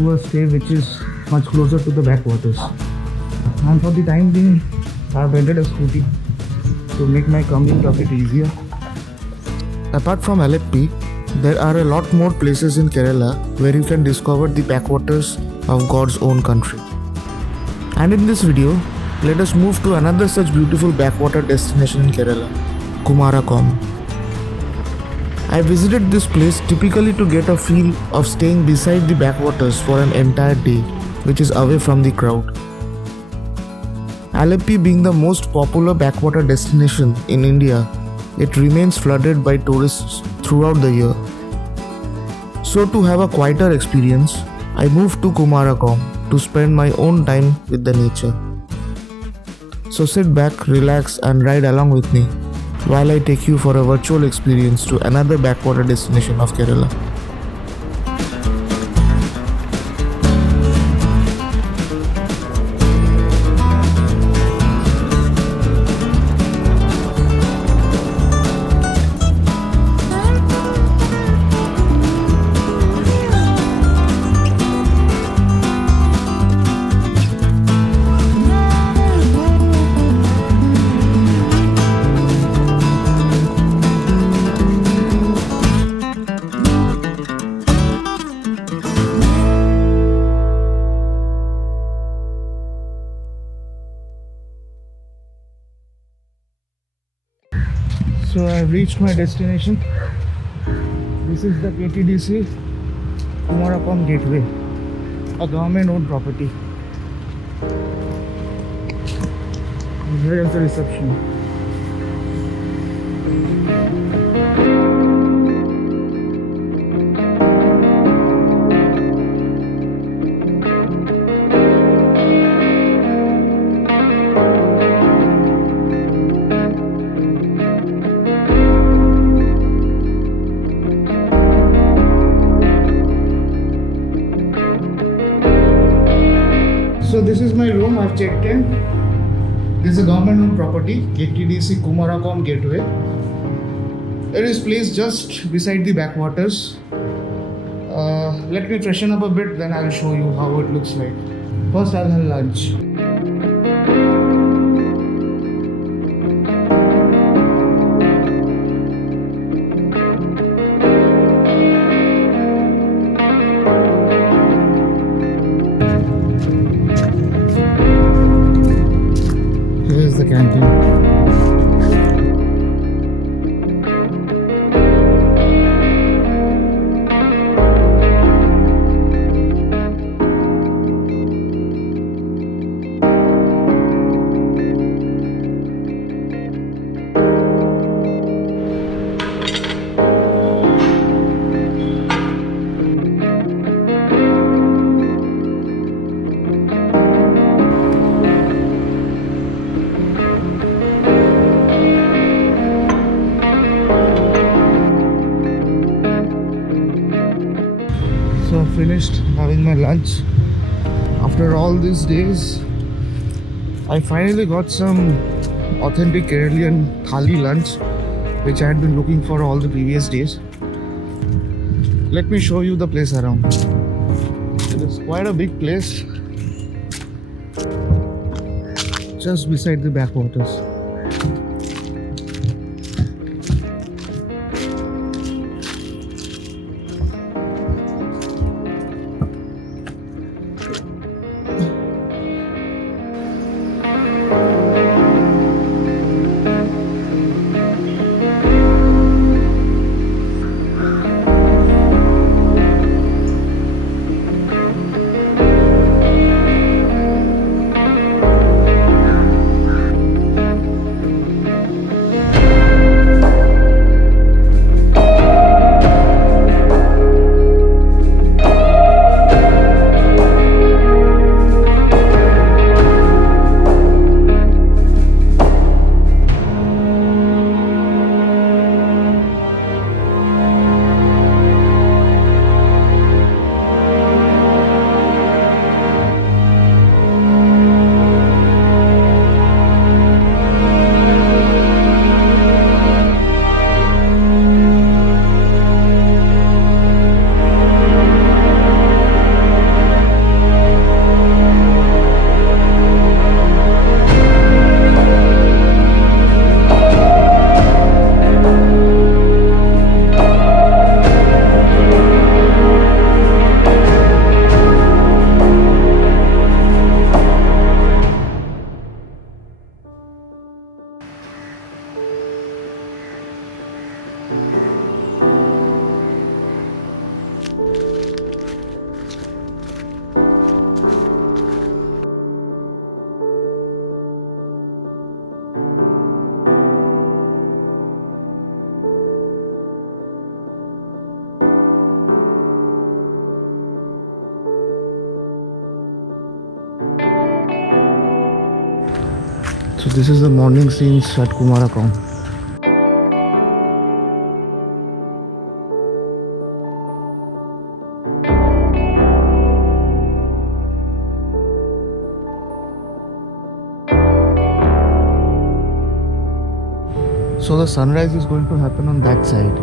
to a stay which is much closer to the backwaters. And for the time being, I've rented a scooty to make my commute a bit easier. Apart from Alleyppey, there are a lot more places in Kerala where you can discover the backwaters of God's own country. And in this video, let us move to another such beautiful backwater destination in Kerala, Kumarakom. I visited this place typically to get a feel of staying beside the backwaters for an entire day, which is away from the crowd. Alleyppey being the most popular backwater destination in India, it remains flooded by tourists throughout the year. So to have a quieter experience, I moved to Kumarakom to spend my own time with the nature. So sit back, relax and ride along with me while I take you for a virtual experience to another backwater destination of Kerala. So I've reached my destination. This is the KTDC Kumarakom Gateway, a government-owned property. And here is the reception. So this is my room. I've checked in. This is a government-owned property, KTDC Kumarakom Gateway. It is placed just beside the backwaters. Let me freshen up a bit, then I'll show you how it looks like. First, I'll have lunch. Here's the canteen. So I finished having my lunch. After all these days, I finally got some authentic Keralian thali lunch, which I had been looking for all the previous days. Let me show you the place around. It is quite a big place, just beside the backwaters. So this is the morning scenes at Kumarakom. So the sunrise is going to happen on that side.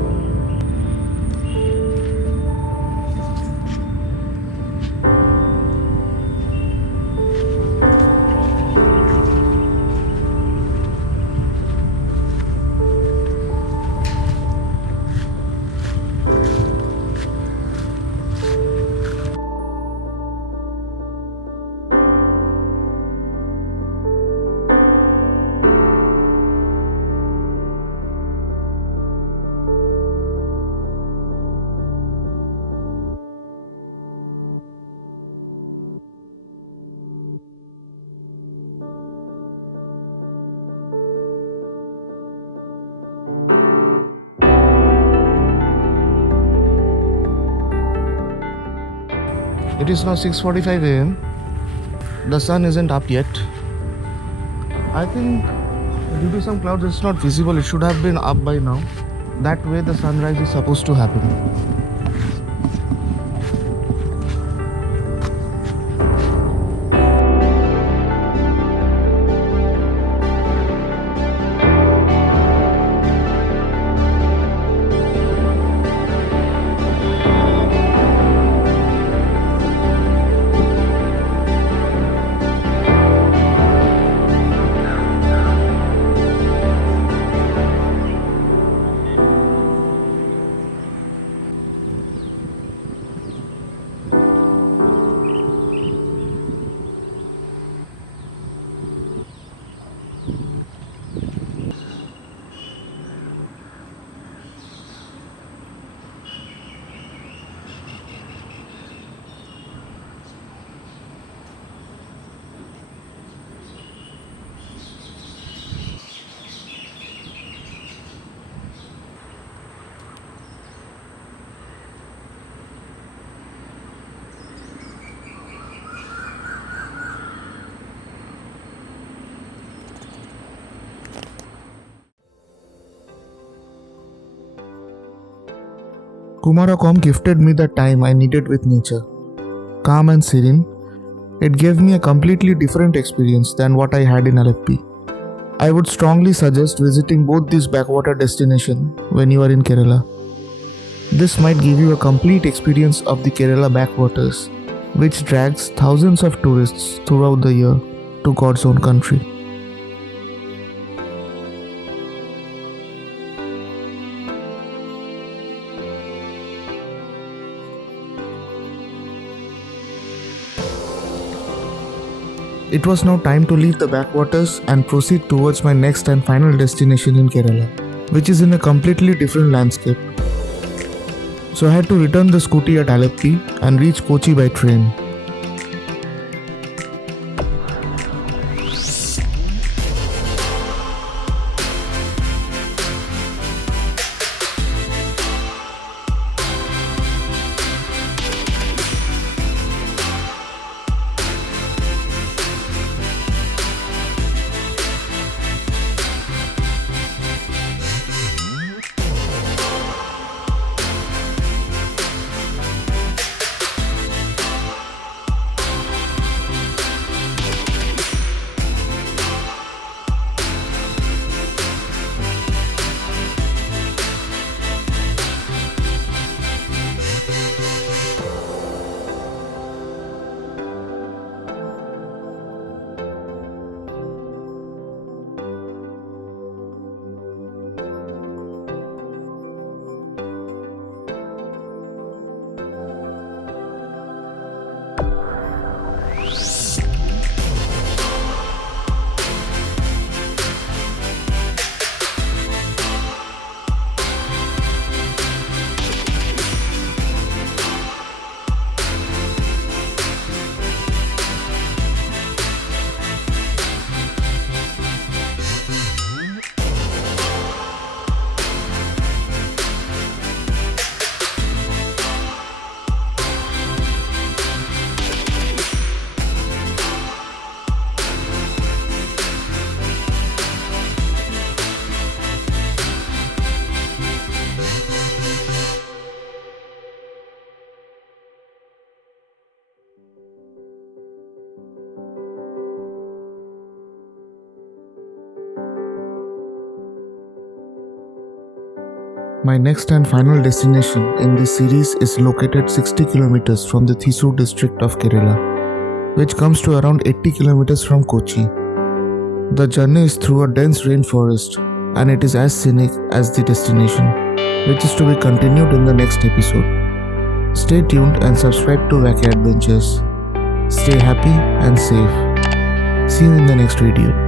It is now 6:45 a.m. The sun isn't up yet. I think due to some clouds it's not visible. It should have been up by now. That way the sunrise is supposed to happen. Kumarakom gifted me the time I needed with nature. Calm and serene, it gave me a completely different experience than what I had in Alleyppey. I would strongly suggest visiting both these backwater destinations when you are in Kerala. This might give you a complete experience of the Kerala backwaters, which drags thousands of tourists throughout the year to God's own country. It was now time to leave the backwaters and proceed towards my next and final destination in Kerala, which is in a completely different landscape. So I had to return the scooty at Alleyppey and reach Kochi by train. My next and final destination in this series is located 60 kilometers from the Thrissur district of Kerala, which comes to around 80 kilometers from Kochi. The journey is through a dense rainforest and it is as scenic as the destination, which is to be continued in the next episode. Stay tuned and subscribe to Vacay Adventures. Stay happy and safe. See you in the next video.